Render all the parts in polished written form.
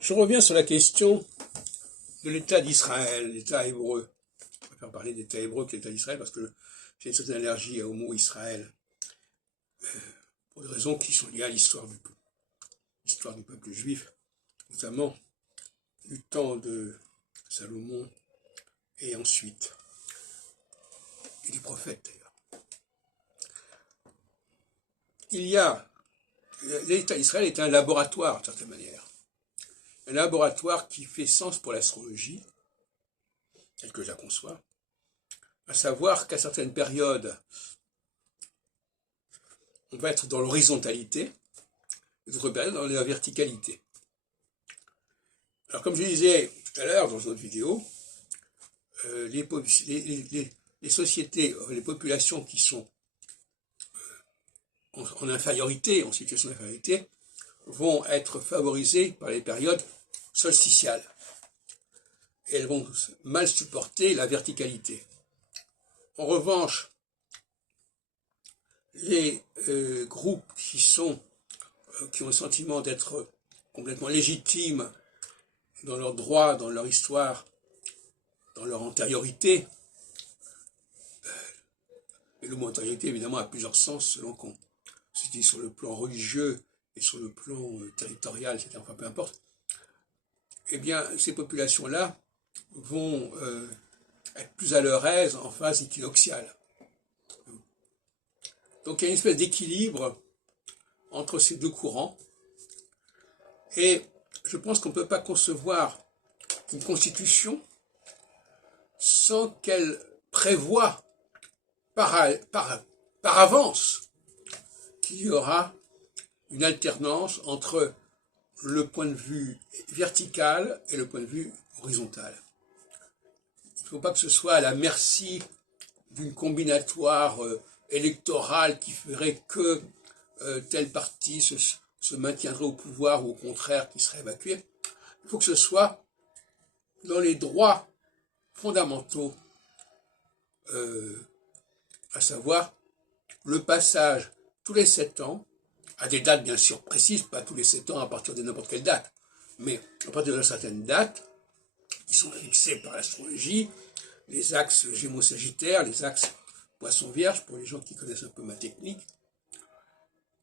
Je reviens sur la question de l'État d'Israël, l'État hébreu. Je préfère parler d'État hébreu que l'État d'Israël parce que j'ai une certaine allergie au mot Israël, pour des raisons qui sont liées à l'histoire du peuple juif, notamment du temps de Salomon et ensuite, et des prophètes d'ailleurs. L'État d'Israël est un laboratoire d'une certaine manière. Un laboratoire qui fait sens pour l'astrologie, telle que je la conçois, à savoir qu'à certaines périodes, on va être dans l'horizontalité, et d'autres périodes dans la verticalité. Alors comme je disais tout à l'heure dans une autre vidéo, les sociétés, les populations qui sont en infériorité, en situation d'infériorité, vont être favorisées par les périodes solsticiales. Et elles vont mal supporter la verticalité. En revanche, les groupes qui ont le sentiment d'être complètement légitimes dans leurs droits, dans leur histoire, dans leur antériorité, et le mot antériorité évidemment a plusieurs sens selon qu'on se dit sur le plan religieux et sur le plan territorial, etc., enfin peu importe, eh bien ces populations-là vont être plus à leur aise en phase équinoxiale. Donc il y a une espèce d'équilibre entre ces deux courants, et je pense qu'on ne peut pas concevoir une constitution sans qu'elle prévoie par avance qu'il y aura une alternance entre le point de vue vertical et le point de vue horizontal. Il ne faut pas que ce soit à la merci d'une combinatoire électorale qui ferait que tel parti se maintiendrait au pouvoir ou au contraire qui serait évacué. Il faut que ce soit dans les droits fondamentaux, à savoir le passage tous les 7 ans, à des dates bien sûr précises, pas tous les 7 ans à partir de n'importe quelle date, mais à partir de certaines dates qui sont fixées par l'astrologie, les axes Gémeaux-Sagittaire, les axes Poisson-Vierge, pour les gens qui connaissent un peu ma technique.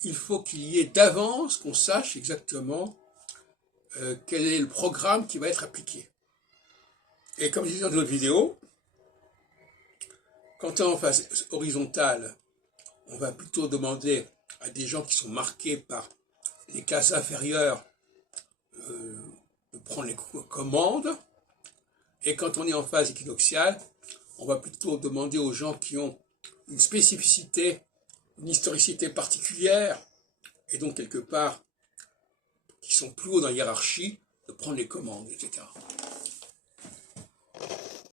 Il faut qu'il y ait d'avance, qu'on sache exactement quel est le programme qui va être appliqué. Et comme je disais dans une autre vidéo, quand on est en phase horizontale, on va plutôt demander à des gens qui sont marqués par les classes inférieures de prendre les commandes. Et quand on est en phase équinoxiale, on va plutôt demander aux gens qui ont une spécificité, une historicité particulière, et donc quelque part qui sont plus haut dans la hiérarchie, de prendre les commandes, etc.